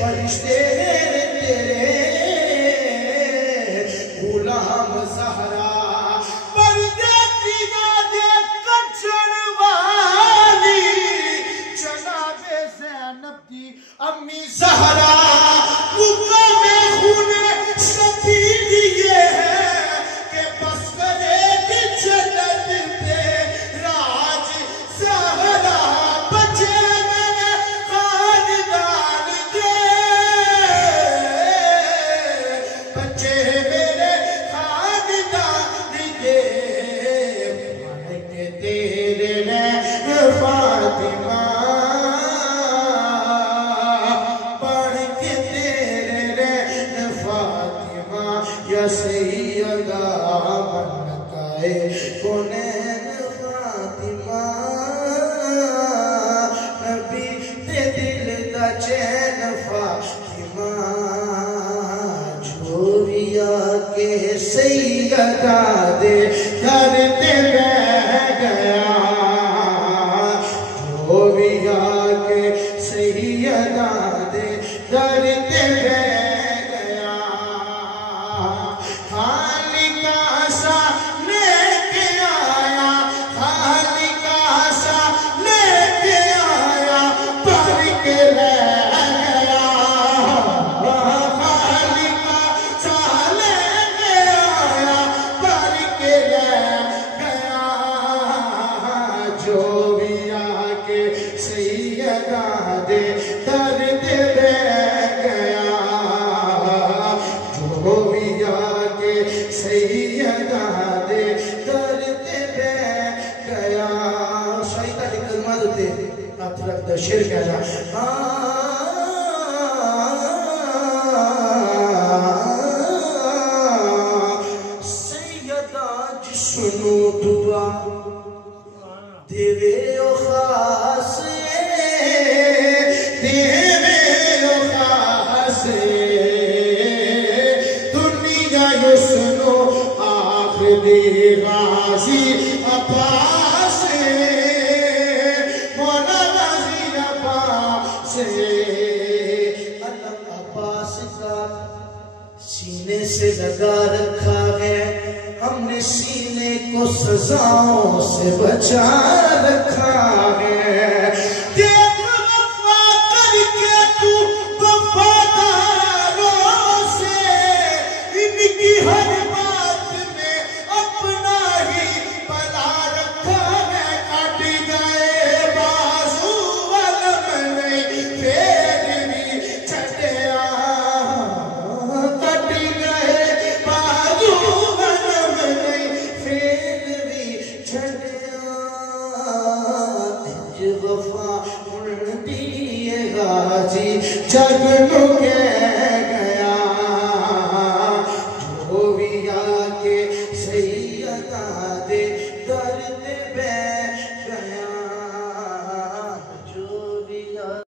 फरिश्ते तेरे गुलाम ज़हरा परदेसी दे कचन वाली जनाबे ज़ैनब की अम्मी ज़हरा रुका में खूने शबीर ये है कि बस करे कि जन्नत पे राज ज़हरा बचे मेरे खानदान के बचे मेरे खानदान के पढ़ के तेरे ने फातिमा पढ़ के तेरे ने फातिमा या सैयदा बनकाए कौनैन फातिमा नबी ते दिल दा चैन फातिमा जोरिया के सैयदा दे घर ते बह गया जोरिया के सैयदा दे घर ते बह गया खालिका सा लेके आया खालिका सा लेके आया पर के ले गया खालिका सा लेके आया पर के ले गया जो भी आके सैयदा दे दर्द बह गया जो भी आके सैयदा दे दर्द बह गया सैयदा दी कलमा दे हाथ रखदा शेर कह जा सैयदा जी सुनो दुआ तेरे ओ खास तेरे ओ खास दुनिया यो सुनो आखिरी गाजी अब्बास मौला गाजी अब्बास अल्लाह अब्बास का सीने से लगा रखा है हमने सीने को सजाओं से बचा रखा है देख वफा करके तू वफादारों से इनकी हर बात में अपना ही भला रखा है कट गए बाजू अलम नहीं फिर भी छटिया कट गए बाजू अलम नहीं फिर भी छटिया वफा उड़ती है गाजी जग नु कह